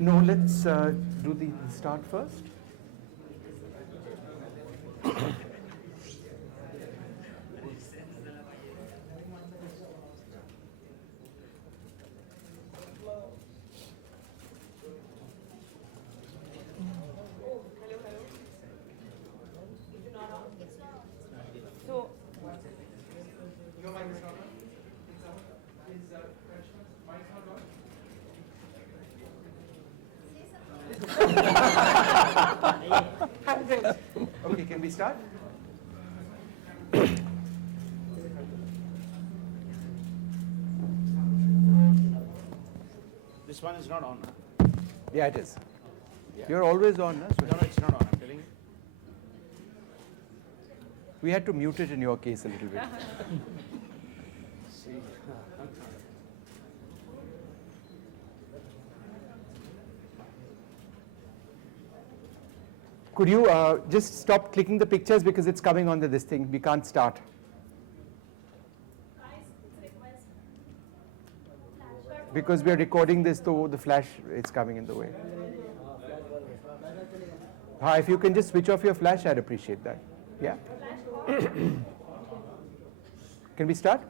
No, let's do the start first. So, Your mic is not on? Is Karishma's mic not on? Okay, can we start? This one is not on. Yeah, it is. Yeah. You're always on, huh? No, it's not on. I'm telling you. We had to mute it in your case a little bit. See. Could you just stop clicking the pictures because it's coming on this thing. We can't start. guys, it's a request. Because we are recording this, so the flash is coming in the way. If you can just switch off your flash, I'd appreciate that. Yeah? Can we start?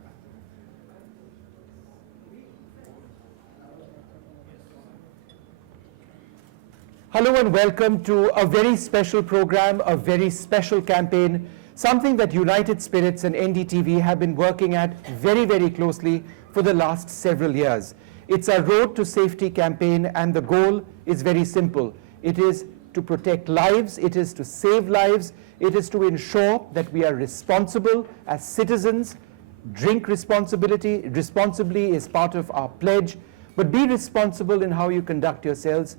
Hello and welcome to a very special program, a very special campaign, something that United Spirits and NDTV have been working at very, very closely for the last several years. It's a Road to Safety campaign, and the goal is very simple. It is to protect lives, it is to save lives, it is to ensure that we are responsible as citizens. Drink responsibly is part of our pledge, but be responsible in how you conduct yourselves.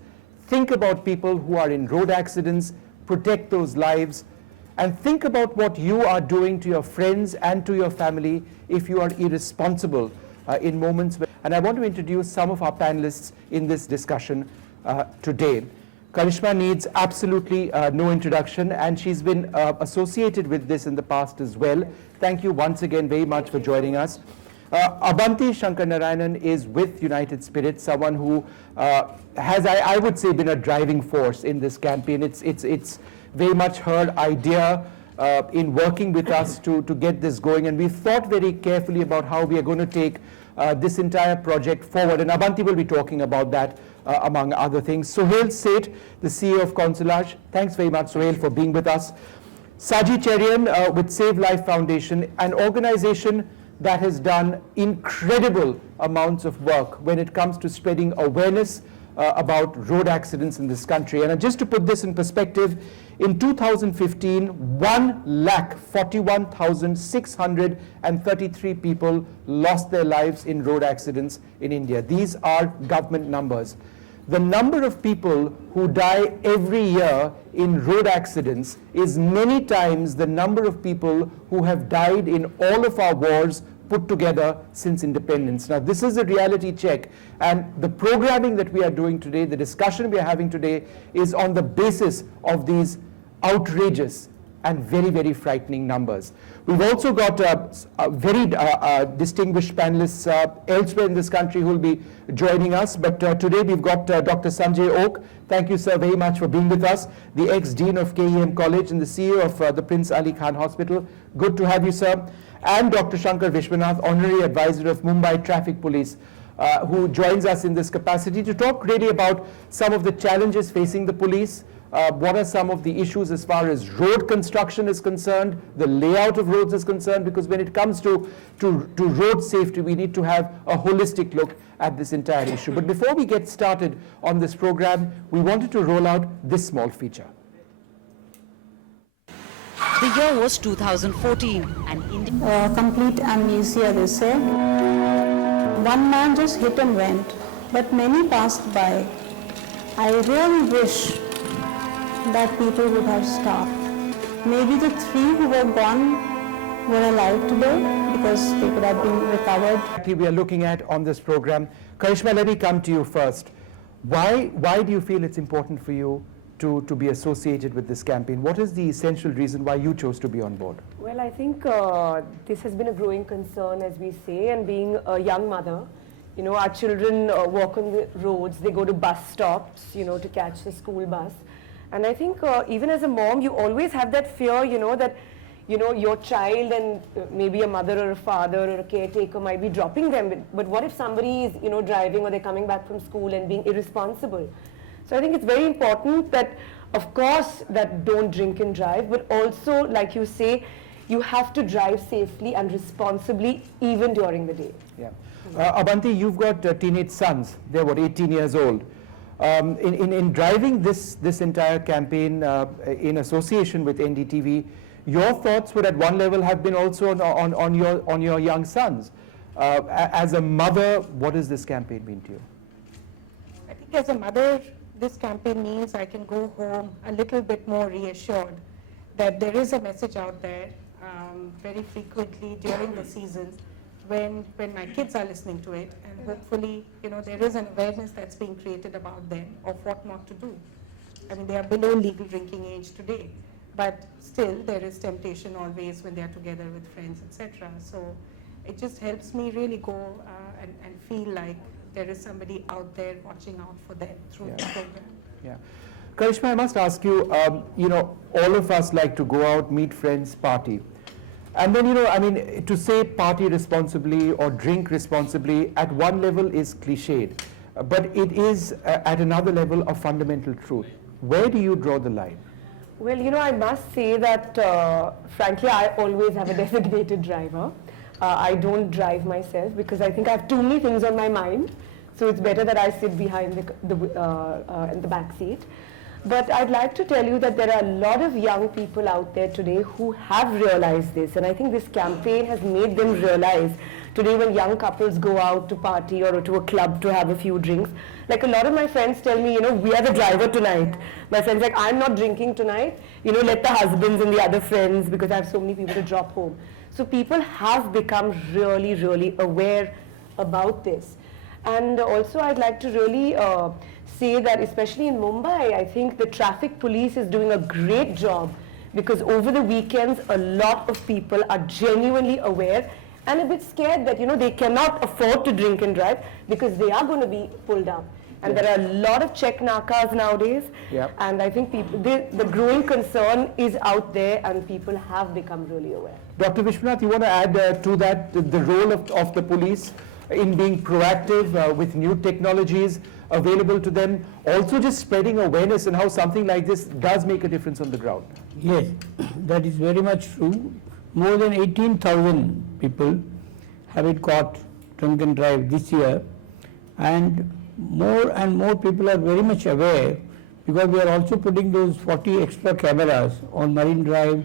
Think about people who are in road accidents, protect those lives, and think about what you are doing to your friends and to your family if you are irresponsible in moments. And I want to introduce some of our panelists in this discussion today. Karisma needs absolutely no introduction, and she's been associated with this in the past as well. Thank you once again very much for joining us. Abanti Shankar Narayanan is with United Spirits, someone who has, I would say, been a driving force in this campaign. It's very much her idea in working with us to get this going, and we've thought very carefully about how we are going to take this entire project forward, and Abanti will be talking about that among other things. Suhel Seth, the CEO of Consolage. Thanks very much, Suhel, for being with us. Saji Cherian with Save Life Foundation, an organization that has done incredible amounts of work when it comes to spreading awareness about road accidents in this country. And just to put this in perspective, in 2015, 1,41,633 people lost their lives in road accidents in India. These are government numbers. The number of people who die every year in road accidents is many times the number of people who have died in all of our wars put together since independence. Now, this is a reality check, and the programming that we are doing today, the discussion we are having today, is on the basis of these outrageous and very, very frightening numbers. We've also got very distinguished panelists elsewhere in this country who will be joining us, but today we've got Dr. Sanjay Oak. Thank you, sir, very much for being with us, the ex-dean of KEM College and the CEO of the Prince Ali Khan Hospital. Good to have you, sir. And Dr. Shankar Vishwanath, Honorary Advisor of Mumbai Traffic Police, who joins us in this capacity to talk really about some of the challenges facing the police. What are some of the issues as far as road construction is concerned, the layout of roads is concerned, because when it comes to road safety, we need to have a holistic look at this entire issue. But before we get started on this program, we wanted to roll out this small feature. The year was 2014 and India. Complete amnesia, they say. One man just hit and went, but many passed by. I really wish that people would have stopped. Maybe the three who were gone were alive today because they could have been recovered. We are looking at on this program. Karisma, let me come to you first. Why do you feel it's important for you to be associated with this campaign? What is the essential reason why you chose to be on board? Well, I think this has been a growing concern, as we say, and being a young mother, you know, our children walk on the roads, they go to bus stops, you know, to catch the school bus. And I think even as a mom, you always have that fear, you know, that, you know, your child and maybe a mother or a father or a caretaker might be dropping them. But what if somebody is, you know, driving or they're coming back from school and being irresponsible? So I think it's very important that, of course, that don't drink and drive, but also, like you say, you have to drive safely and responsibly even during the day. Yeah. Abanti, you've got teenage sons. They're, what, 18 years old. In driving this entire campaign in association with NDTV, your thoughts would at one level have been also on your young sons. As a mother, what does this campaign mean to you? I think as a mother, this campaign means I can go home a little bit more reassured that there is a message out there very frequently during the seasons when my kids are listening to it, and hopefully, you know, there is an awareness that's being created about them of what not to do. I mean, they are below legal drinking age today, but still there is temptation always when they are together with friends, etc. So it just helps me really go and feel like there is somebody out there watching out for them through the program. Yeah. Karishma, I must ask you, you know, all of us like to go out, meet friends, party. And then, you know, I mean, to say party responsibly or drink responsibly at one level is cliched, but it is at another level a fundamental truth. Where do you draw the line? Well, you know, I must say that, frankly, I always have a designated driver. I don't drive myself because I think I have too many things on my mind. So it's better that I sit behind in the back seat. But I'd like to tell you that there are a lot of young people out there today who have realized this. And I think this campaign has made them realize today when young couples go out to party or to a club to have a few drinks. Like a lot of my friends tell me, you know, we are the driver tonight. My friends like, I'm not drinking tonight. You know, let the husbands and the other friends, because I have so many people to drop home. So people have become really, really aware about this. And also I'd like to really say that especially in Mumbai, I think the traffic police is doing a great job because over the weekends, a lot of people are genuinely aware and a bit scared that, you know, they cannot afford to drink and drive because they are going to be pulled up. And there are a lot of check nakas nowadays. Yep. And I think people, the growing concern is out there and people have become really aware. Dr. Vishwanath, you want to add to that the role of the police in being proactive with new technologies available to them, also just spreading awareness and how something like this does make a difference on the ground? Yes, that is very much true. More than 18,000 people have been caught drunk and drive this year, and more and more people are very much aware, because we are also putting those 40 extra cameras on Marine Drive,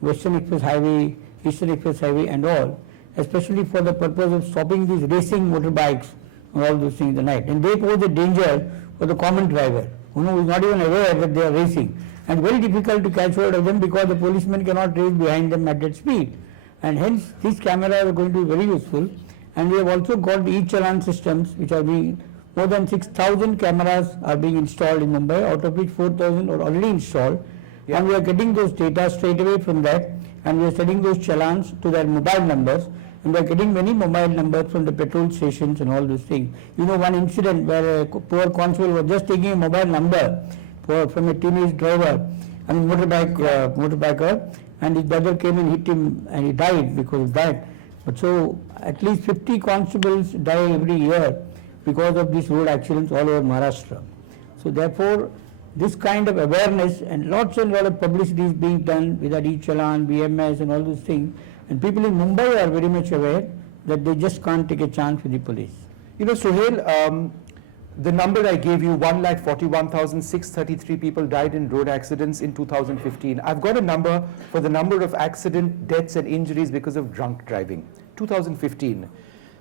Western Express Highway, Eastern Express Highway and all, especially for the purpose of stopping these racing motorbikes and all those things in the night. And they pose a danger for the common driver, who is not even aware that they are racing. And very difficult to catch hold of them, because the policeman cannot race behind them at that speed. And hence these cameras are going to be very useful. And we have also got the e-challan systems, which are being, more than 6,000 cameras are being installed in Mumbai, out of which 4,000 are already installed. Yeah. And we are getting those data straight away from that, and we are sending those challans to their mobile numbers, and we are getting many mobile numbers from the petrol stations and all those things. You know, one incident where a poor constable was just taking a mobile number from a teenage driver, I mean motorbiker, and his brother came and hit him and he died because of that. But so at least 50 constables die every year because of these road accidents all over Maharashtra. So therefore, this kind of awareness and lots and lot of publicity is being done with that e-challan, BMS and all those things. And people in Mumbai are very much aware that they just can't take a chance with the police. You know, Suhel, the number I gave you, 1,41,633 people died in road accidents in 2015. I've got a number for the number of accident deaths and injuries because of drunk driving. 2015,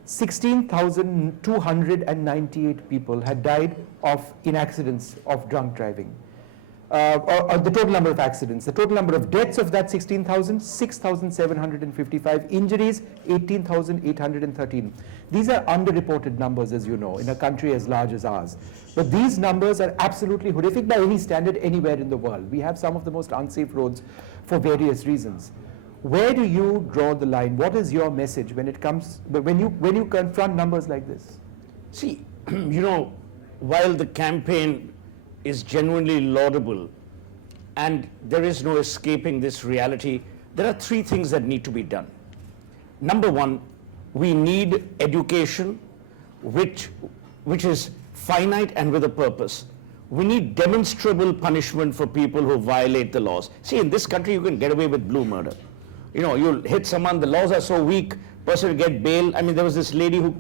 16,298 people had died in accidents of drunk driving. Or the total number of accidents. The total number of deaths of that 16,000, 6,755. Injuries, 18,813. These are underreported numbers, as you know, in a country as large as ours. But these numbers are absolutely horrific by any standard anywhere in the world. We have some of the most unsafe roads for various reasons. Where do you draw the line? What is your message when it comes, when you confront numbers like this? See, you know, while the campaign is genuinely laudable and there is no escaping this reality, there are three things that need to be done. Number one, we need education which is finite and with a purpose. We need demonstrable punishment for people who violate the laws. See, in this country you can get away with blue murder. You know, you'll hit someone, the laws are so weak, person will get bail. I mean, there was this lady who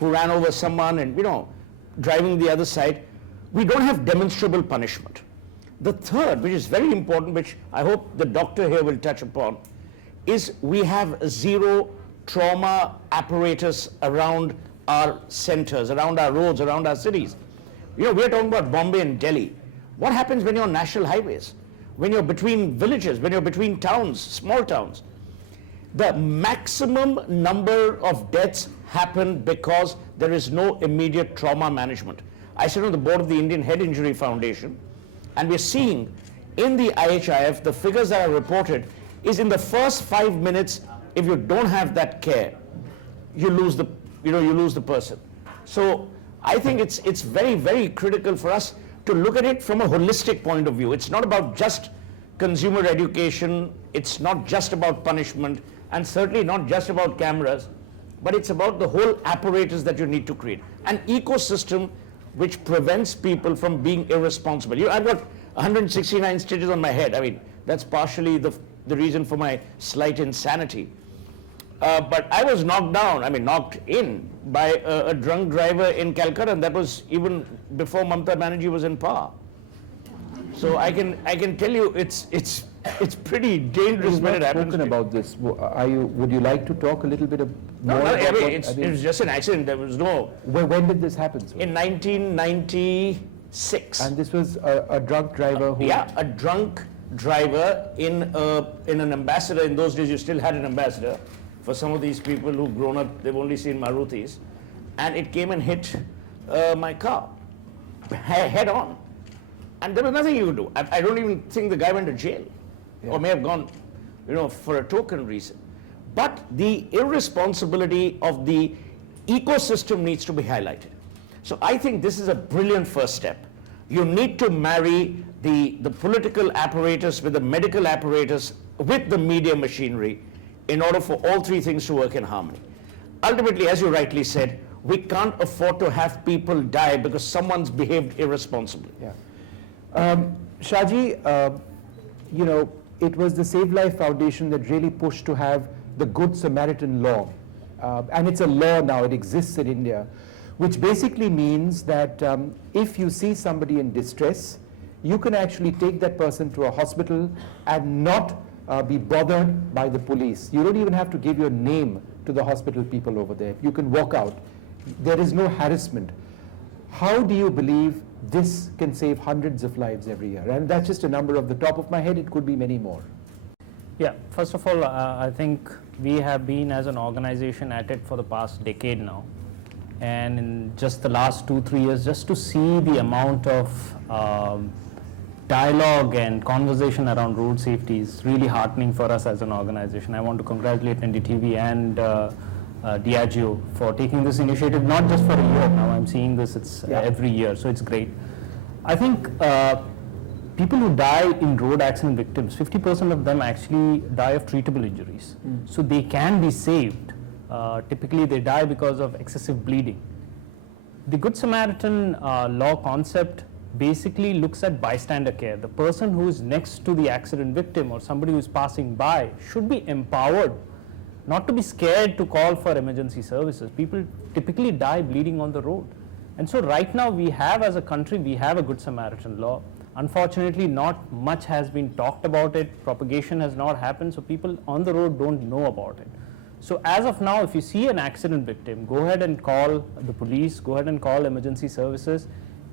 ran over someone and, you know, driving the other side. We don't have demonstrable punishment. The third, which is very important, which I hope the doctor here will touch upon, is we have zero trauma apparatus around our centers, around our roads, around our cities. You know, we're talking about Bombay and Delhi. What happens when you're on national highways? When you're between villages, when you're between towns, small towns? The maximum number of deaths happen because there is no immediate trauma management. I sit on the board of the Indian Head Injury Foundation, and we're seeing in the IHIF, the figures that are reported is in the first 5 minutes, if you don't have that care, you lose the person. So I think it's very, very critical for us to look at it from a holistic point of view. It's not about just consumer education, it's not just about punishment, and certainly not just about cameras, but it's about the whole apparatus that you need to create. An ecosystem which prevents people from being irresponsible. I've got 169 stitches on my head. I mean, that's partially the reason for my slight insanity. But I was knocked in by a drunk driver in Calcutta, and that was even before Mamata Banerjee was in power. So I can tell you, it's pretty dangerous when it happens. Spoken about this. Would you like to talk a little bit more? No, about it was just an accident. There was no. When did this happen, sir? In 1996. And this was a drunk driver who. Yeah, a drunk driver in an ambassador. In those days, you still had an ambassador. For some of these people who've grown up, they've only seen Marutis, and it came and hit my car head on, and there was nothing you could do. I don't even think the guy went to jail, or may have gone, for a token reason. But the irresponsibility of the ecosystem needs to be highlighted. So I think this is a brilliant first step. You need to marry the political apparatus with the medical apparatus with the media machinery in order for all three things to work in harmony. Ultimately, as you rightly said, we can't afford to have people die because someone's behaved irresponsibly. Yeah. Shaji, it was the Save Life Foundation that really pushed to have the Good Samaritan law. And it's a law now, it exists in India, which basically means that if you see somebody in distress, you can actually take that person to a hospital and not be bothered by the police. You don't even have to give your name to the hospital people over there. You can walk out. There is no harassment. How do you believe this can save hundreds of lives every year? And that's just a number off the top of my head. It could be many more. Yeah, first of all, I think we have been as an organization at it for the past decade now. And in just the last 2-3 years, just to see the amount of dialogue and conversation around road safety is really heartening for us as an organization. I want to congratulate NDTV and Diageo for taking this initiative, not just for a year now. I'm seeing this, it's every year, so it's great. I think people who die in road accident victims, 50% of them actually die of treatable injuries. So they can be saved. Typically they die because of excessive bleeding. The Good Samaritan law concept basically looks at bystander care. The person who is next to the accident victim or somebody who is passing by should be empowered not to be scared to call for emergency services. People typically die bleeding on the road. And so right now we have, as a country, we have a Good Samaritan law. Unfortunately, not much has been talked about it. Propagation has not happened, so people on the road don't know about it. So as of now, if you see an accident victim, go ahead and call the police, go ahead and call emergency services.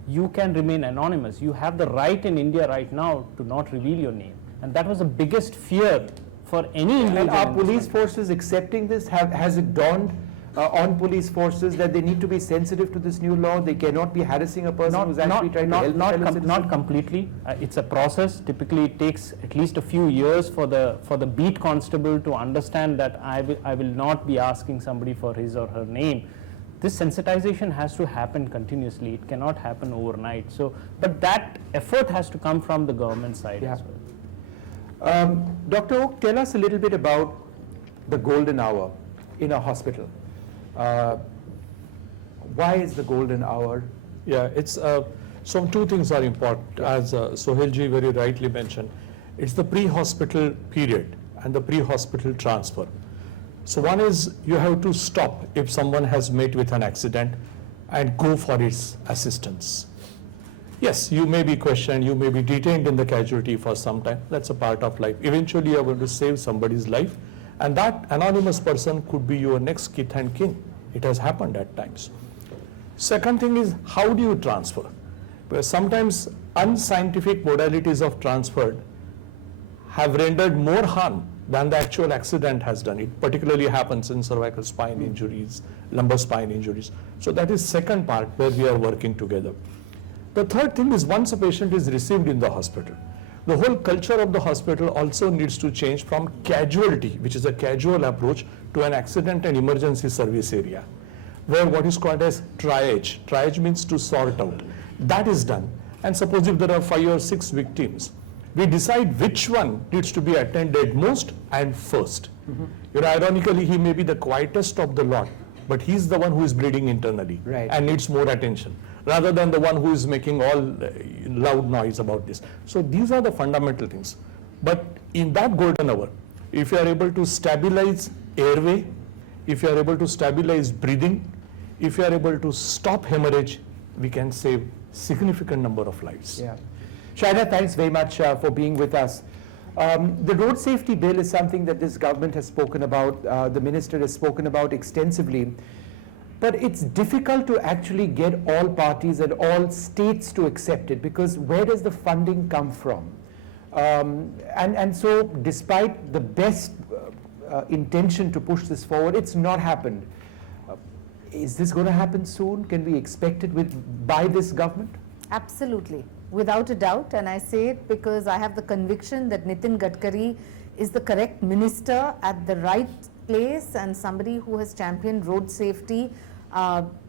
You can remain anonymous. You have the right in India right now to not reveal your name. And that was the biggest fear for any individual. And are police forces accepting this? Has it dawned on police forces that they need to be sensitive to this new law? They cannot be harassing a person who's actually trying to help fellow citizens? Not completely. It's a process. Typically, it takes at least a few years for the beat constable to understand that I will not be asking somebody for his or her name. This sensitization has to happen continuously. It cannot happen overnight. So, but that effort has to come from the government side as well. Dr. Oak, tell us a little bit about the golden hour in a hospital. Why is the golden hour? Yeah, it's so two things are important, as Suhel ji very rightly mentioned. It's the pre-hospital period and the pre-hospital transfer. So one is you have to stop if someone has met with an accident and go for its assistance. Yes, you may be questioned, you may be detained in the casualty for some time. That's a part of life. Eventually you are going to save somebody's life, and that anonymous person could be your next kith and kin. It has happened at times. Second thing is, how do you transfer? Because sometimes unscientific modalities of transfer have rendered more harm than the actual accident has done. It particularly happens in cervical spine injuries, lumbar spine injuries. So that is second part where we are working together. The third thing is, once a patient is received in the hospital, the whole culture of the hospital also needs to change from casualty, which is a casual approach, to an accident and emergency service area, where what is called as triage. Triage means to sort out. That is done. And suppose if there are 5 or 6 victims, we decide which one needs to be attended most and first. You know, ironically, he may be the quietest of the lot, but he's the one who is bleeding internally and needs more attention, rather than the one who is making all loud noise about this. So these are the fundamental things. But in that golden hour, if you are able to stabilize airway, if you are able to stabilize breathing, if you are able to stop hemorrhage, we can save significant number of lives. Yeah. Shaina, thanks very much for being with us. The road safety bill is something that this government has spoken about, the minister has spoken about extensively, but it's difficult to actually get all parties and all states to accept it, because where does the funding come from? And so despite the best intention to push this forward, it's not happened. Is this going to happen soon? Can we expect it by this government? Absolutely, without a doubt, and I say it because I have the conviction that Nitin Gadkari is the correct minister at the right place and somebody who has championed road safety.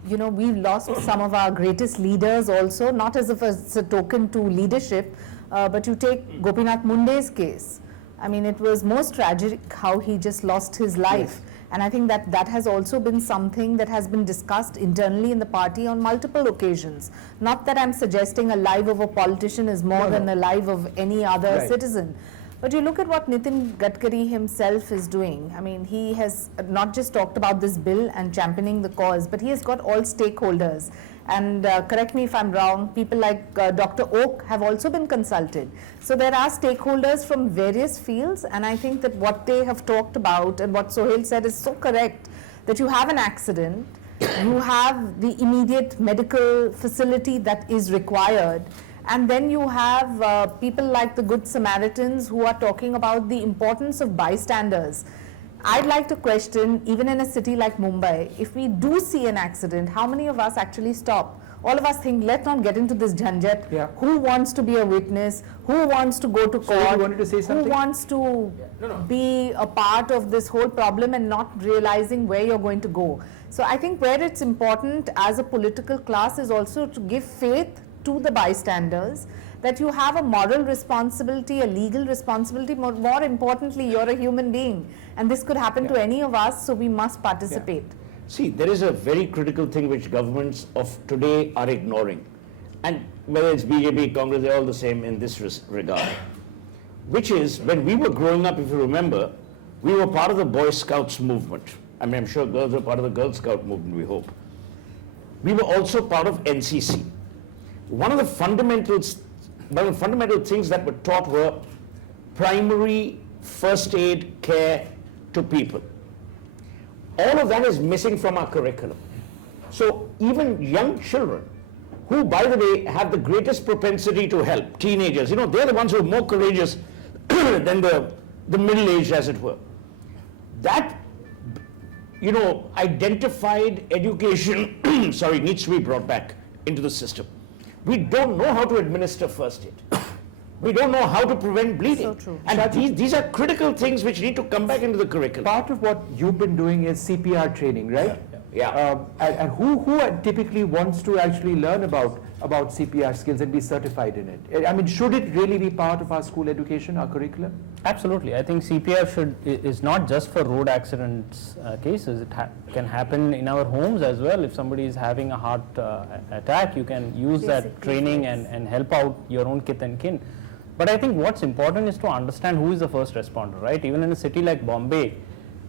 You know, we've lost some of our greatest leaders also, not as if it's a token to leadership, but you take Gopinath Munde's case. I mean, it was most tragic how he just lost his life. Yes. And I think that has also been something that has been discussed internally in the party on multiple occasions. Not that I'm suggesting a life of a politician is more than the life of any other citizen. But you look at what Nitin Gadkari himself is doing. I mean, he has not just talked about this bill and championing the cause, but he has got all stakeholders. And correct me if I'm wrong, people like Dr. Oak have also been consulted. So there are stakeholders from various fields, and I think that what they have talked about and what Suhel said is so correct, that you have an accident, you have the immediate medical facility that is required, and then you have people like the Good Samaritans who are talking about the importance of bystanders. I'd like to question, even in a city like Mumbai, if we do see an accident, how many of us actually stop? All of us think, let's not get into this jhanjat. Yeah. Who wants to be a witness? Who wants to go to So you court? wanted to say something? Who wants to be a part of this whole problem and not realizing where you're going to go? So I think where it's important as a political class is also to give faith to the bystanders, that you have a moral responsibility, a legal responsibility. More importantly, you're a human being, and this could happen to any of us, so we must participate. See, there is a very critical thing which governments of today are ignoring. And whether it's BJP, Congress, they're all the same in this regard. Which is, when we were growing up, if you remember, we were part of the Boy Scouts movement. I mean, I'm sure girls were part of the Girl Scout movement, we hope. We were also part of NCC. One of the fundamental things that were taught were primary first aid care to people. All of that is missing from our curriculum. So even young children, who, by the way, have the greatest propensity to help, teenagers, they're the ones who are more courageous than the middle-aged, as it were. That, identified education, needs to be brought back into the system. We don't know how to administer first aid. We don't know how to prevent bleeding. So true. And these are critical things which need to come back into the curriculum. Part of what you've been doing is CPR training, right? Yeah. And who typically wants to actually learn about CPR skills and be certified in it? I mean, should it really be part of our school education, our curriculum? Absolutely. I think CPR is not just for road accidents cases. It can happen in our homes as well. If somebody is having a heart attack, you can use that training and help out your own kith and kin. But I think what's important is to understand who is the first responder, right? Even in a city like Bombay,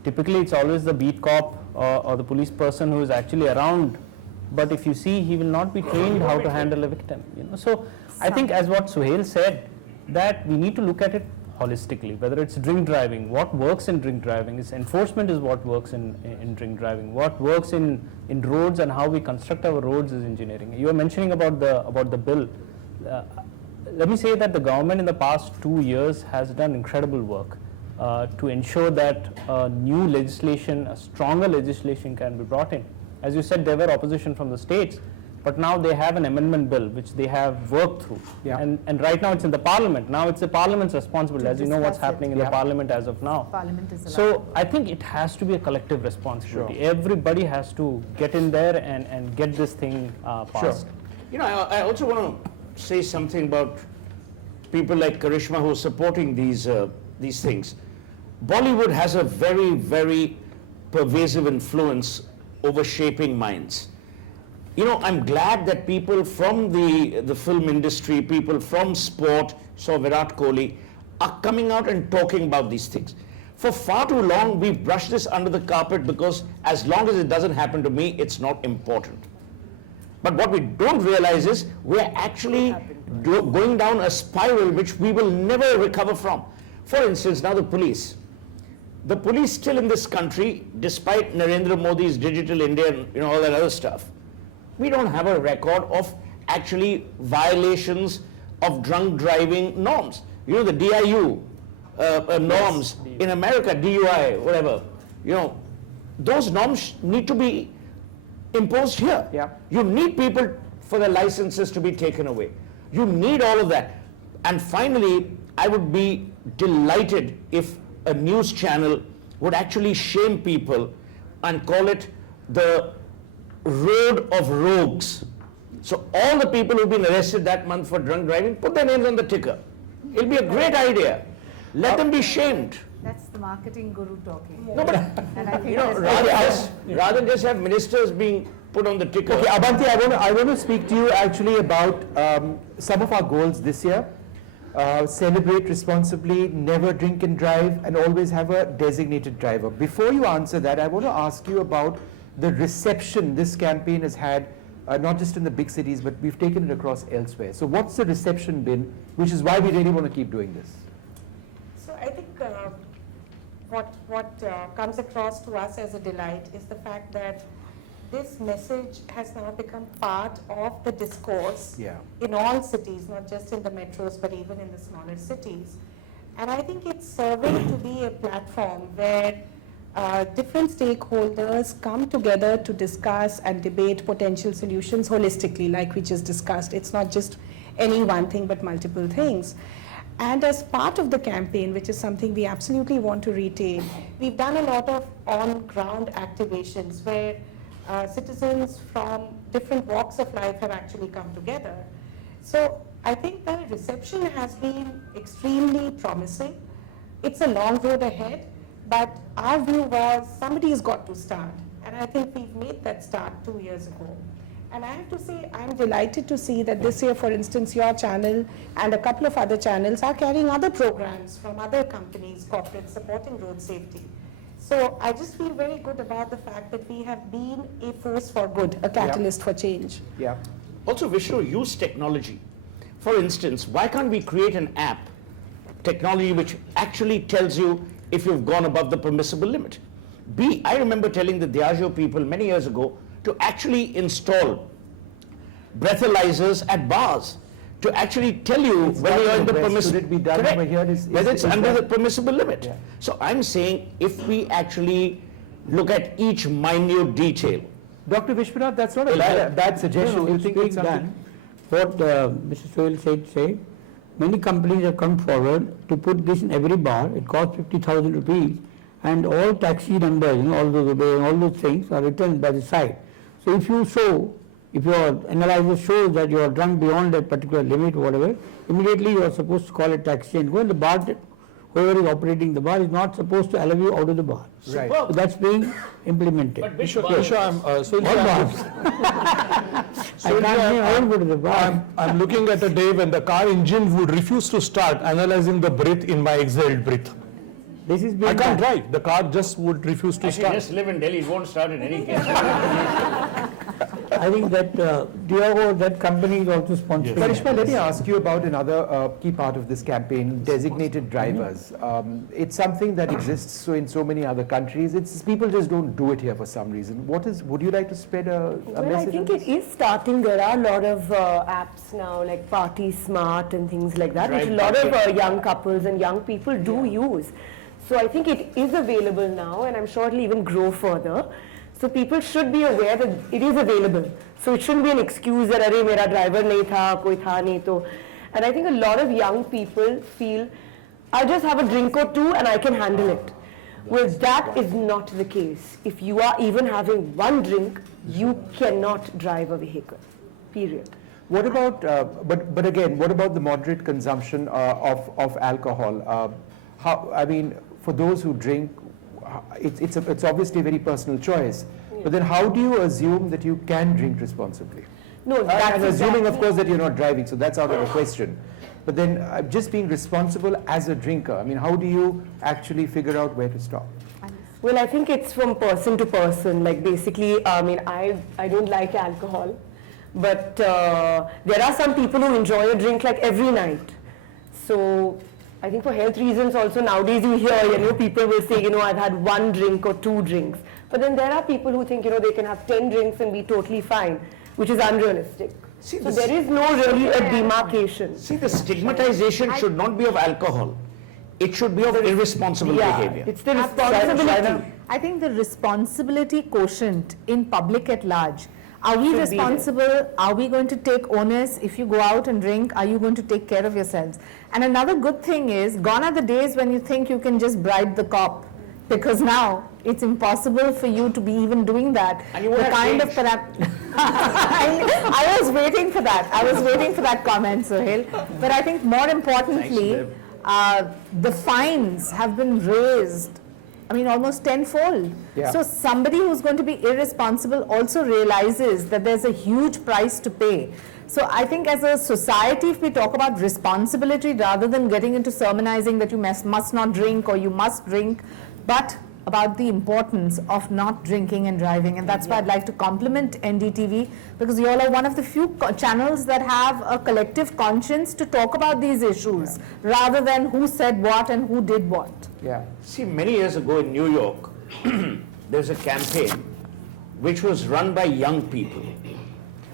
typically it's always the beat cop or the police person who is actually around. But if you see, he will not be trained how to handle a victim. So I think, as what Suhel said, that we need to look at it holistically. Whether it's drink driving, what works in drink driving is enforcement is what works in drink driving. What works in roads and how we construct our roads is engineering. You were mentioning about the bill. Let me say that the government in the past 2 years has done incredible work to ensure that new legislation, a stronger legislation can be brought in. As you said, there were opposition from the states, but now they have an amendment bill which they have worked through. Yeah. And right now it's in the parliament. Now it's the parliament's responsibility, as you know what's happening in the parliament as of now. Parliament is allowed. So I think it has to be a collective responsibility. Sure. Everybody has to get in there and get this thing passed. Sure. I also want to say something about people like Karisma who are supporting these things. Bollywood has a very, very pervasive influence over shaping minds. I'm glad that people from the film industry, people from sport, so Virat Kohli, are coming out and talking about these things. For far too long, we've brushed this under the carpet because as long as it doesn't happen to me, it's not important. But what we don't realize is we're actually going down a spiral which we will never recover from. For instance, now the police. The police still in this country, despite Narendra Modi's Digital India and all that other stuff, we don't have a record of actually violations of drunk driving norms. The DIU norms in America, DUI, whatever, those norms need to be imposed here. Yeah. You need people for their licenses to be taken away. You need all of that. And finally, I would be delighted if a news channel would actually shame people and call it the road of rogues. So all the people who've been arrested that month for drunk driving, put their names on the ticker. It'll be a great idea. Let them be shamed. That's the marketing guru talking. No, but And I think rather than just have ministers being put on the ticker. Okay, Abanti, I want to speak to you actually about some of our goals this year. celebrate responsibly, never drink and drive, and always have a designated driver. Before you answer that, I want to ask you about the reception this campaign has had, not just in the big cities, but we've taken it across elsewhere. So what's the reception been, which is why we really want to keep doing this? So I think what comes across to us as a delight is the fact that this message has now become part of the discourse in all cities, not just in the metros, but even in the smaller cities. And I think it's serving to be a platform where different stakeholders come together to discuss and debate potential solutions holistically, like we just discussed. It's not just any one thing, but multiple things. And as part of the campaign, which is something we absolutely want to retain, we've done a lot of on-ground activations where citizens from different walks of life have actually come together. So I think the reception has been extremely promising. It's a long road ahead, but our view was somebody's got to start. And I think we've made that start 2 years ago. And I have to say, I'm delighted to see that this year, for instance, your channel and a couple of other channels are carrying other programs from other companies, corporates supporting road safety. So I just feel very good about the fact that we have been a force for good, a catalyst for change. Yeah. Also, Vishnu, use technology. For instance, why can't we create an app, technology which actually tells you if you've gone above the permissible limit? B, I remember telling the Diageo people many years ago to actually install breathalyzers at bars to actually tell you whether you're in the permissible. Should it be done over here? Whether it's under that- the permissible limit. Yeah. So I'm saying if we actually look at each minute detail. Dr. Vishwanath, that's not a Will help. bad suggestion. No, You it's think being it's something? done. What Mr. Suhel said, many companies have come forward to put this in every bar. It costs 50,000 rupees, and all taxi numbers, all those and all those things are written by the side. So if your analyzer shows that you are drunk beyond that particular limit, whatever, immediately you are supposed to call a taxi and go. And the bar, whoever is operating the bar is not supposed to allow you out of the bar. Right. So that's being implemented. I can't go to the bar. I'm looking at a day when the car engine would refuse to start, analyzing the breath in my exhaled breath. This is I being can't done. drive. The car just would refuse to If you start. just live in Delhi, it won't start in any case. I think that Diageo, that company is also sponsoring. Karishma, let me ask you about another key part of this campaign, designated drivers. It's something that exists in so many other countries. It's people just don't do it here for some reason. Would you like to spread a Well, I message? think on it this? is starting. There are a lot of apps now, like Party Smart and things like that, which a lot of young couples and young people do use. So I think it is available now, and I'm sure it'll even grow further. So people should be aware that it is available. So it shouldn't be an excuse that, "Arey, mera driver nahi tha, koi tha nahi to." And I think a lot of young people feel, "I just have a drink or two and I can handle it." Well, that is not the case. If you are even having one drink, you cannot drive a vehicle, period. What about, but again, what about the moderate consumption of alcohol? For those who drink, it's obviously a very personal choice. But then how do you assume that you can drink responsibly? No, I'm that's assuming, of exactly- course, that you're not driving, so that's out of the question. But then just being responsible as a drinker, how do you actually figure out where to stop? Well, I think it's from person to person. Like basically, I don't like alcohol, but there are some people who enjoy a drink like every night. So I think for health reasons also nowadays you hear, people will say, I've had one drink or two drinks. But then there are people who think, they can have 10 drinks and be totally fine, which is unrealistic. See, So there is no really a demarcation. See, the stigmatization should not be of alcohol. It should be of irresponsible behavior. It's the responsibility. I think the responsibility quotient in public at large. Are we Should be there. responsible? Are we going to take onus? If you go out and drink, are you going to take care of yourselves? And another good thing is, gone are the days when you think you can just bribe the cop, because now it's impossible for you to be even doing that. And you would have changed. I was waiting for that. I was waiting for that comment, Suhel. But I think more importantly, the fines have been raised, almost tenfold. Yeah. So somebody who's going to be irresponsible also realizes that there's a huge price to pay. So I think as a society, if we talk about responsibility rather than getting into sermonizing that you must not drink or you must drink, but about the importance of not drinking and driving. And that's why I'd like to compliment NDTV, because you all are one of the few channels that have a collective conscience to talk about these issues rather than who said what and who did what. Yeah. See, many years ago in New York, there's a campaign which was run by young people,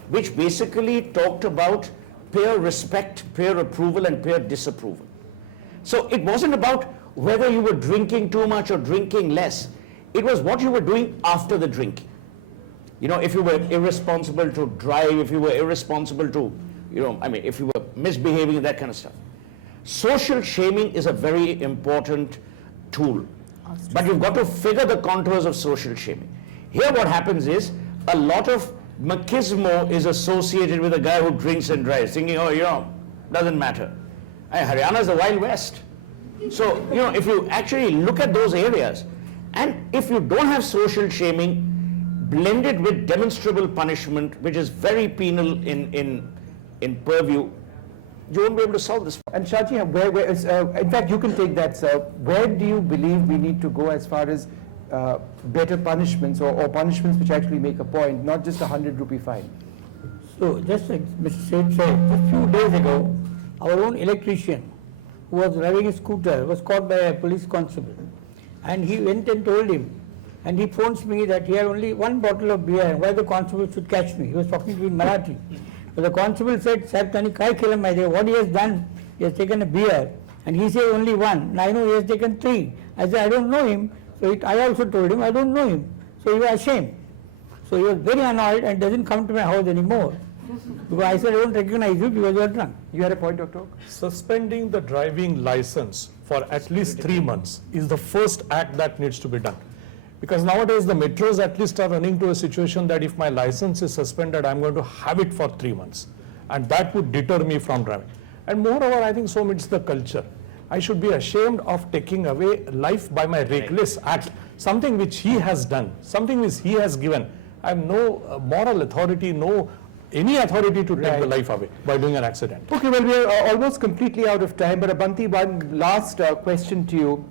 which basically talked about peer respect, peer approval, and peer disapproval. So it wasn't about whether you were drinking too much or drinking less. It was what you were doing after the drinking. You know, if you were irresponsible to drive, if you were irresponsible to, if you were misbehaving, that kind of stuff. Social shaming is a very important tool, but you've got to figure the contours of social shaming. Here what happens is, a lot of machismo is associated with a guy who drinks and drives, thinking, doesn't matter. Haryana is the Wild West. So, if you actually look at those areas, and if you don't have social shaming blended with demonstrable punishment, which is very penal in purview, you won't be able to solve this. And Shaji, in fact, you can take that, sir. Where do you believe we need to go as far as better punishments or punishments which actually make a point, not just a 100 rupee fine? So just like Mr. Seth said, a few days ago, our own electrician who was driving a scooter was caught by a police constable, and he went and told him, and he phones me that he had only one bottle of beer and why the constable should catch me. He was talking to me in Marathi. So the constable said, "Sahib, tani kai khela maide?" What he has done, he has taken a beer, and he said only one. And I know he has taken 3. I said, I don't know him. So I also told him, I don't know him. So he was ashamed. So he was very annoyed and doesn't come to my house anymore. Because I said, I don't recognize you because you are drunk. You had a point, Dr. Oak? Suspending the driving license for at least 3 months is the first act that needs to be done. Because nowadays the metros at least are running to a situation that if my license is suspended, I'm going to have it for 3 months. And that would deter me from driving. And moreover, I think so it's the culture. I should be ashamed of taking away life by my reckless act, something which he has done, something which he has given. I have no moral authority, any authority to take the life away by doing an accident. Okay, well, we are almost completely out of time, but Abanti, one last question to you.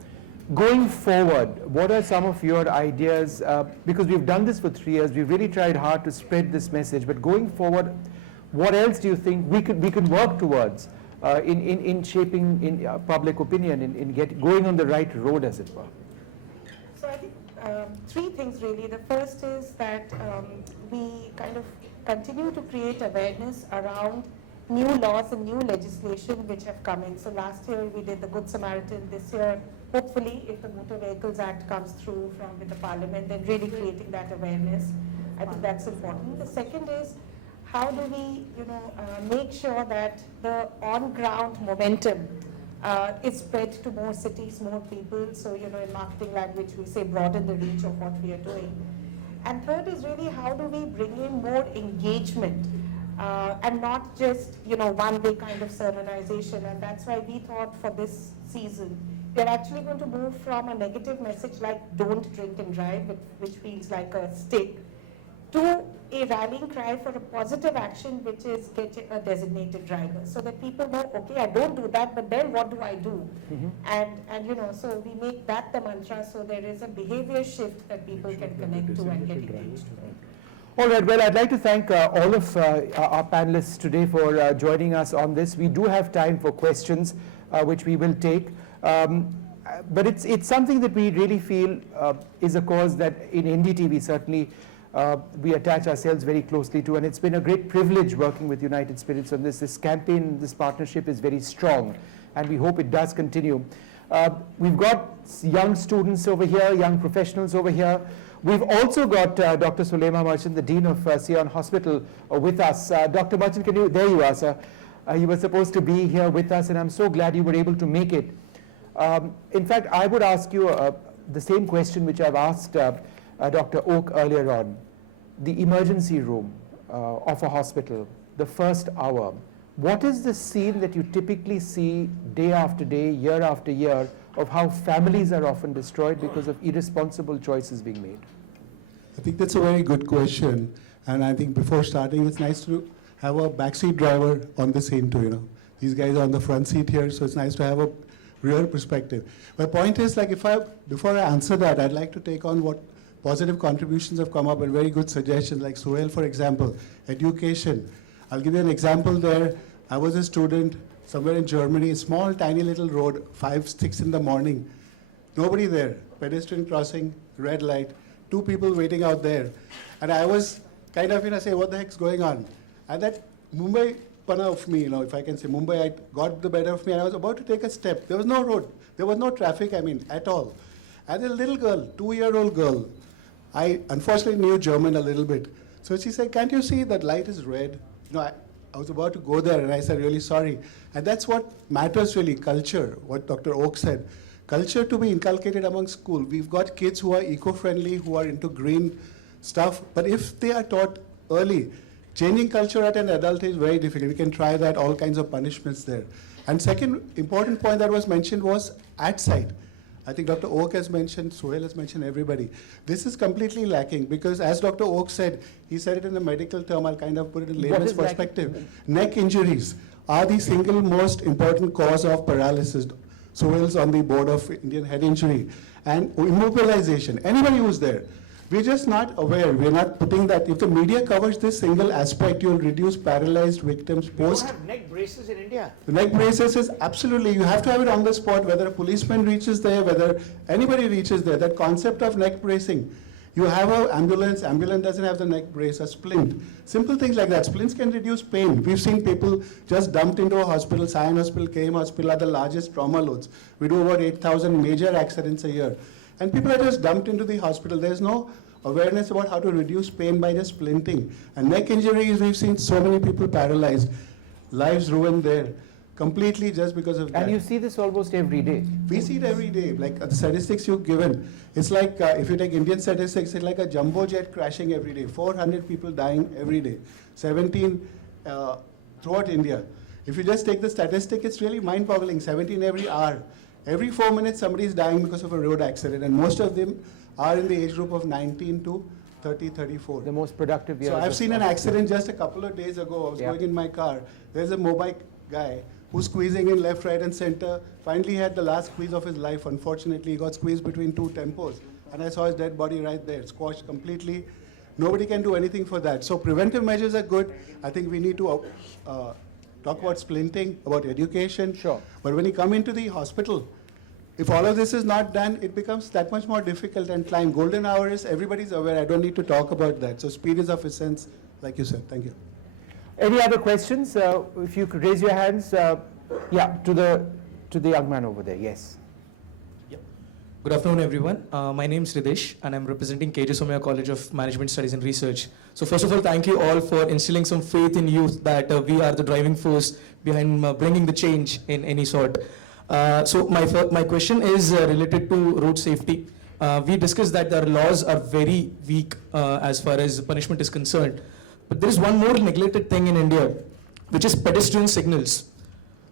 Going forward, what are some of your ideas? Because we've done this for 3 years, we've really tried hard to spread this message, but going forward, what else do you think we could work towards in shaping public opinion, in going on the right road, as it were? So I think 3 things really. The first is that we kind of continue to create awareness around new laws and new legislation which have come in. So last year we did the Good Samaritan. This year, hopefully, if the Motor Vehicles Act comes through with the Parliament, then really creating that awareness. I think that's important. The second is, how do we, make sure that the on-ground momentum is spread to more cities, more people. So, in marketing language, we say broaden the reach of what we are doing. And third is really, how do we bring in more engagement and not just, one-way kind of sermonization. And that's why we thought for this season, we're actually going to move from a negative message like don't drink and drive, which feels like a stick, to a rallying cry for a positive action, which is get a designated driver, so that people know, okay, I don't do that, but then what do I do? And so we make that the mantra, so there is a behavior shift that people can connect to and get engaged. All right, well, I'd like to thank all of our panelists today for joining us on this. We do have time for questions, which we will take. But it's something that we really feel is a cause that in NDTV certainly we attach ourselves very closely to, and it's been a great privilege working with United Spirits on this. This campaign, this partnership is very strong, and we hope it does continue. We've got young students over here, young professionals over here. We've also got Dr. Sulema Merchant, the Dean of Sion Hospital, with us. Dr. Merchant, there you are, sir. You were supposed to be here with us, and I'm so glad you were able to make it. In fact, I would ask you the same question which I've asked Dr. Oak earlier on. The emergency room of a hospital, the first hour. What is the scene that you typically see day after day, year after year, of how families are often destroyed because of irresponsible choices being made? I think that's a very good question. And I think before starting, it's nice to have a backseat driver on the scene too, you know. These guys are on the front seat here, so it's nice to have a real perspective. My point is, like, before I answer that, I'd like to take on what positive contributions have come up and very good suggestions, like Suhel, for example, education. I'll give you an example there. I was a student somewhere in Germany, a small, tiny little road, 5, 6 in the morning. Nobody there, pedestrian crossing, red light, 2 people waiting out there. And I was kind of, say, what the heck's going on? And that Mumbai pana of me, if I can say, Mumbai, I got the better of me, and I was about to take a step. There was no road, there was no traffic, at all. And a little girl, 2-year-old girl, I unfortunately knew German a little bit. So she said, can't you see that light is red? I was about to go there, and I said, really sorry. And that's what matters really, culture, what Dr. Oak said. Culture to be inculcated among school. We've got kids who are eco-friendly, who are into green stuff, but if they are taught early, changing culture at an adult age is very difficult. We can try that, all kinds of punishments there. And second important point that was mentioned was at sight. I think Dr. Oak has mentioned, Suhel has mentioned, everybody. This is completely lacking because as Dr. Oak said, he said it in a medical term, I'll kind of put it in layman's perspective. Neck injuries are the single most important cause of paralysis. Suhel's on the board of Indian Head Injury. And immobilization, anybody who's there. We're just not aware, we're not putting that. If the media covers this single aspect, you'll reduce paralyzed victims post. We don't have neck braces in India. The neck braces is absolutely, you have to have it on the spot, whether a policeman reaches there, whether anybody reaches there. That concept of neck bracing. You have an ambulance doesn't have the neck brace, a splint. Simple things like that. Splints can reduce pain. We've seen people just dumped into a hospital. Sion Hospital, KM Hospital are the largest trauma loads. We do about 8,000 major accidents a year. And people are just dumped into the hospital. There's no awareness about how to reduce pain by just splinting. And neck injuries, we've seen so many people paralyzed, lives ruined there, completely just because of that. And you see this almost every day. We see it every day, like the statistics you've given. It's like, if you take Indian statistics, it's like a jumbo jet crashing every day, 400 people dying every day, 17 throughout India. If you just take the statistic, it's really mind-boggling, 17 every hour. Every 4 minutes, somebody is dying because of a road accident, and most of them are in the age group of 19 to 30, 34. The most productive years. So I've seen an accident just a couple of days ago. I was going in my car. There's a mobile guy who's squeezing in left, right, and center. Finally, he had the last squeeze of his life. Unfortunately, he got squeezed between 2 tempos. And I saw his dead body right there, squashed completely. Nobody can do anything for that. So preventive measures are good. I think we need to talk about splinting, about education. Sure. But when you come into the hospital, if all of this is not done, it becomes that much more difficult and climb. Golden hour is, everybody's aware. I don't need to talk about that. So speed is of essence, like you said. Thank you. Any other questions? If you could raise your hands. To the young man over there. Yes. Good afternoon, everyone. My name is Ridesh, and I'm representing KJ Somaiya College of Management Studies and Research. So first of all, thank you all for instilling some faith in youth that we are the driving force behind bringing the change in any sort. So my question is related to road safety. We discussed that the laws are very weak as far as punishment is concerned. But there is one more neglected thing in India, which is pedestrian signals.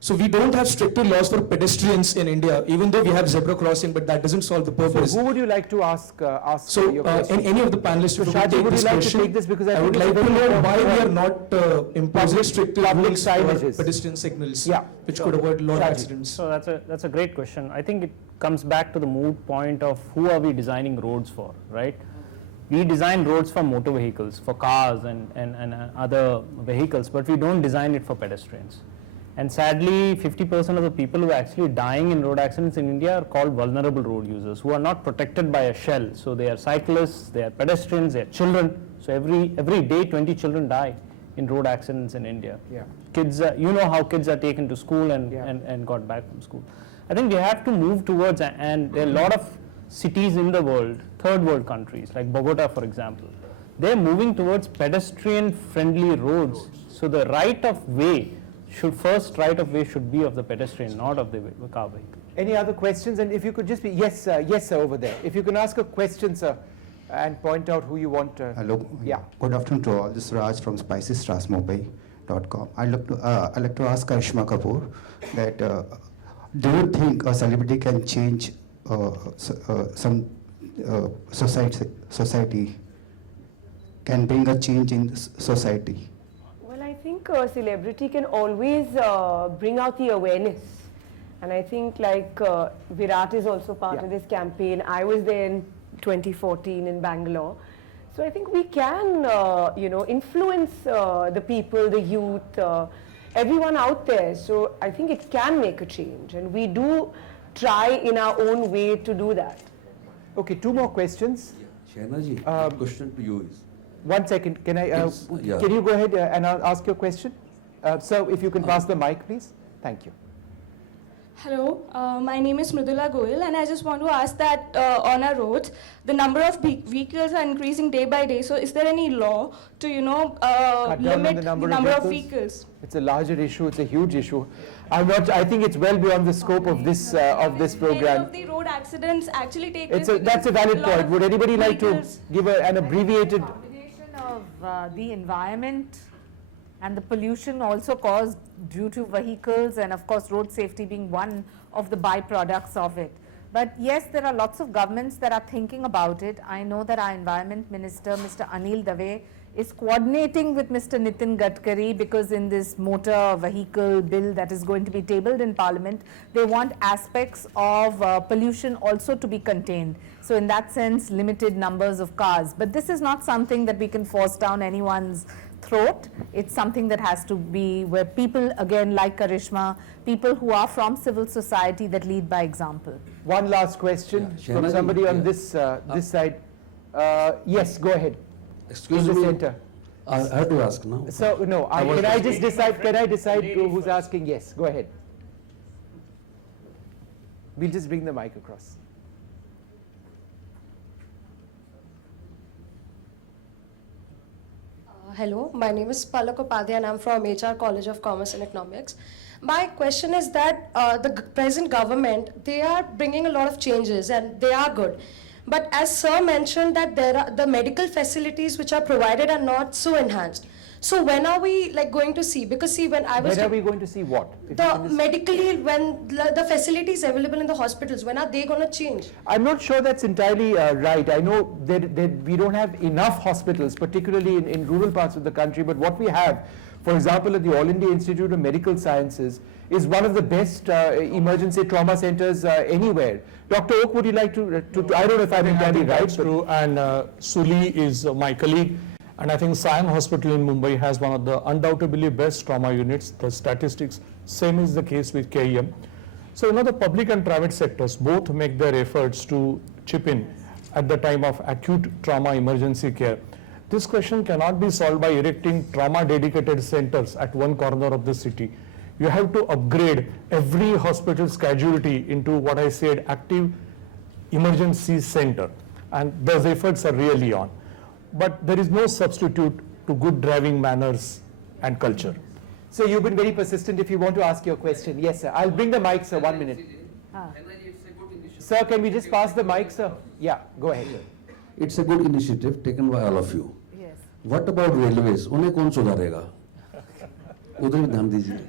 So we don't have stricter laws for pedestrians in India, even though we have zebra crossing, but that doesn't solve the purpose. So who would you like to ask So your question? in any of the panelists, So if you Shadi, take would this you like question, to take this? Because I would think like it's to a very know why we are important not imposing stricter public rules for signages. pedestrian signals, Yeah, which sure. could avoid a lot of Shadi. accidents. So that's a great question. I think it comes back to the moot point of who are we designing roads for, right? We design roads for motor vehicles, for cars and other vehicles, but we don't design it for pedestrians. And sadly, 50% of the people who are actually dying in road accidents in India are called vulnerable road users, who are not protected by a shell. So they are cyclists, they are pedestrians, they are children. So every day 20 children die in road accidents in India. Yeah. Kids, you know how kids are taken to school and got back from school. I think we have to move towards, and there are a lot of cities in the world, third world countries, like Bogota, for example. They're moving towards pedestrian-friendly roads. So the right of way should be of the pedestrian, not of the car vehicle. Any other questions? And if you could just be, yes, sir, over there. If you can ask a question, sir, and point out who you want to. Hello. Yeah. Good afternoon to all. This is Raj from spicestrasmobile.com. I'd like to ask Karisma Kapoor that do you think a celebrity can change some society, can bring a change in society? Well, I think think celebrity can always bring out the awareness. And I think like Virat is also part of this campaign. I was there in 2014 in Bangalore. So I think we can, influence the people, the youth, everyone out there. So I think it can make a change. And we do try in our own way to do that. Okay, 2 more questions. Shaina ji, my question to you is. 1 second, can you go ahead and ask your question? Sir, if you can pass the mic, please. Thank you. Hello, my name is Mridula Goyal, and I just want to ask that on our roads, the number of vehicles are increasing day by day. So, is there any law to, limit the number of vehicles? It's a larger issue. It's a huge issue. I think it's well beyond the scope of this program. Many of the road accidents actually take place. That's a valid point. Would anybody like to give an abbreviated? Combination of the environment and the pollution also caused due to vehicles, and of course road safety being one of the byproducts of it. But yes, there are lots of governments that are thinking about it. I know that our Environment Minister, Mr. Anil Dave, is coordinating with Mr. Nitin Gadkari, because in this motor vehicle bill that is going to be tabled in Parliament, they want aspects of pollution also to be contained. So in that sense, limited numbers of cars. But this is not something that we can force down anyone's throat. It's something that has to be where people, again, like Karisma, people who are from civil society that lead by example. One last question from somebody on this side. Yes, go ahead. Excuse me. Center. I have to ask now. So no, can I decide who's asking? Yes, go ahead. We'll just bring the mic across. Hello, my name is Palak Upadhyay and I'm from HR College of Commerce and Economics. My question is that the present government, they are bringing a lot of changes and they are good. But as Sir mentioned that the medical facilities which are provided are not so enhanced. So when are we going to see? Because see, when I was... When are we going to see what? Medically, when the facilities available in the hospitals, when are they going to change? I'm not sure that's entirely right. I know that we don't have enough hospitals, particularly in rural parts of the country, but what we have, for example, at the All India Institute of Medical Sciences, is one of the best emergency trauma centers anywhere. Dr. Oak, would you like to I don't know if I'm entirely right. That's true, and Suli is my colleague. And I think Sion Hospital in Mumbai has one of the undoubtedly best trauma units. The statistics, same is the case with KEM. So, the public and private sectors both make their efforts to chip in at the time of acute trauma emergency care. This question cannot be solved by erecting trauma dedicated centers at one corner of the city. You have to upgrade every hospital's casualty into what I said, active emergency center. And those efforts are really on. But there is no substitute to good driving manners and culture. So you've been very persistent. If you want to ask your question. Yes, sir. I'll bring the mic, sir. 1 minute. Sir, can we just pass the mic, sir? Yeah, go ahead. It's a good initiative taken by all of you. Yes. What about railways? उन्हें कौन सुधारेगा? उधर भी ध्यान दीजिए.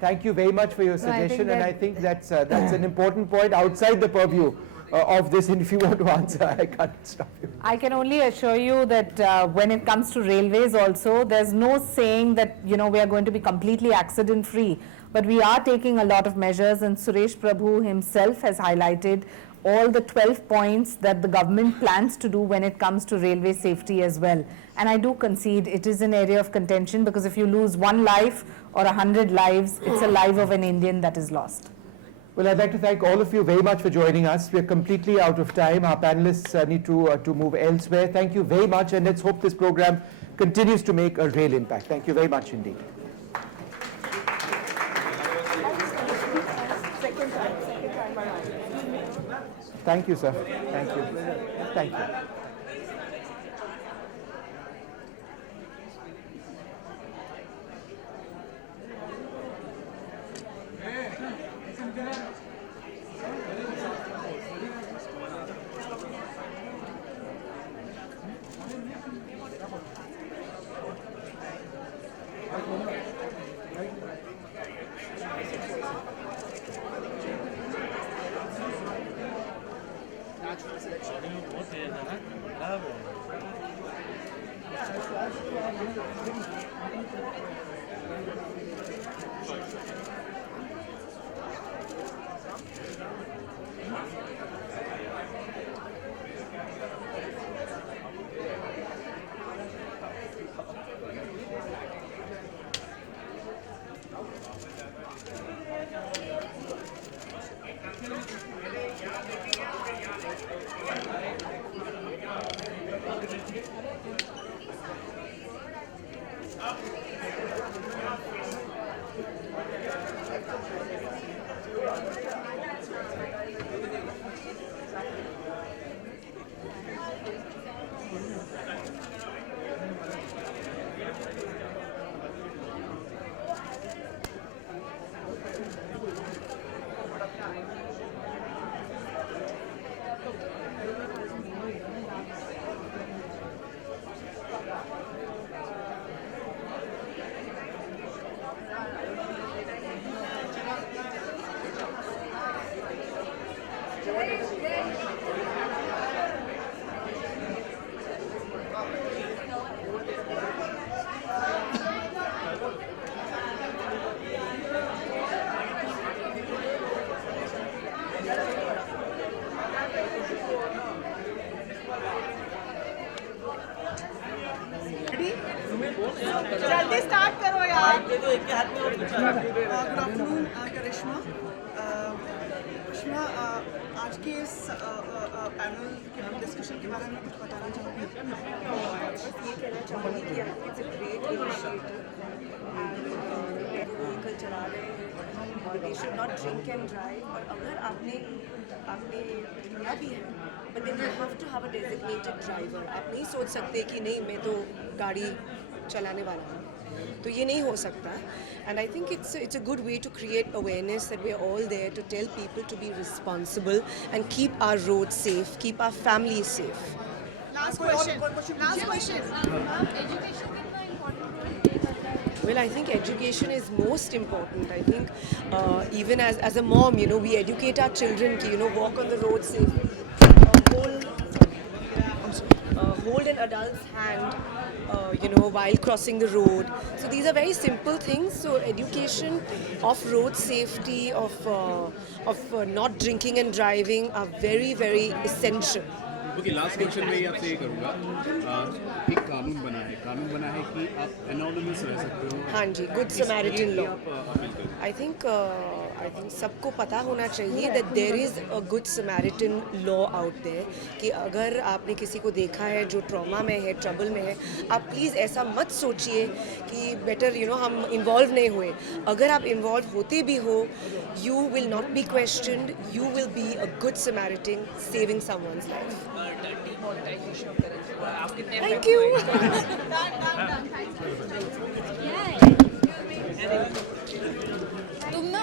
Thank you very much for your suggestion, and I think that's an important point outside the purview of this, and if you want to answer, I can't stop you. I can only assure you that when it comes to railways also, there's no saying that, we are going to be completely accident free, but we are taking a lot of measures, and Suresh Prabhu himself has highlighted all the 12 points that the government plans to do when it comes to railway safety as well. And I do concede it is an area of contention, because if you lose 1 life or 100 lives, it's a life of an Indian that is lost. Well, I'd like to thank all of you very much for joining us. We're completely out of time. Our panelists need to move elsewhere. Thank you very much, and let's hope this program continues to make a real impact. Thank you very much indeed. Thank you, sir. Thank you. Thank you. Natural selection. जल्दी start करो यार। Good afternoon करिश्मा। करिश्मा, आज के इस panel के discussion के बारे में कुछ बताना चाहूँगी। बस ये कहना चाहूँगी कि it's a great initiative and vehicle चला रहे हैं और they should not drink and drive. और अगर आपने किया भी है but then you have to have a designated driver. आप नहीं सोच सकते कि नहीं मैं तो गाड़ी चलाने वाला हूँ, तो ये नहीं हो सकता। And I think it's a good way to create awareness that we're all there to tell people to be responsible and keep our roads safe, keep our families safe. Last question. Well, I think education is most important. I think even as a mom, you know, we educate our children to, you know, walk on the road safely, hold an adult's hand, you know, while crossing the road. So these are very simple things. So education of road safety, of not drinking and driving are very, very essential. Okay, last question मैं आपसे ये करूँगा। एक कानून बना है कि आप एनोनिमस रह सकते हो। हाँ जी, good Samaritan law. I think सबको पता होना चाहिए that there is a good Samaritan law out there कि अगर आपने किसी को देखा है जो ट्रॉमा में है, ट्रबल में है, आप प्लीज़ ऐसा मत सोचिए कि बेटर यू नो हम इन्वॉल्व नहीं हुए। अगर आप इन्वॉल्व होते भी हो, you will not be questioned, you will be a good Samaritan saving someone's life. Thank you. तुम ना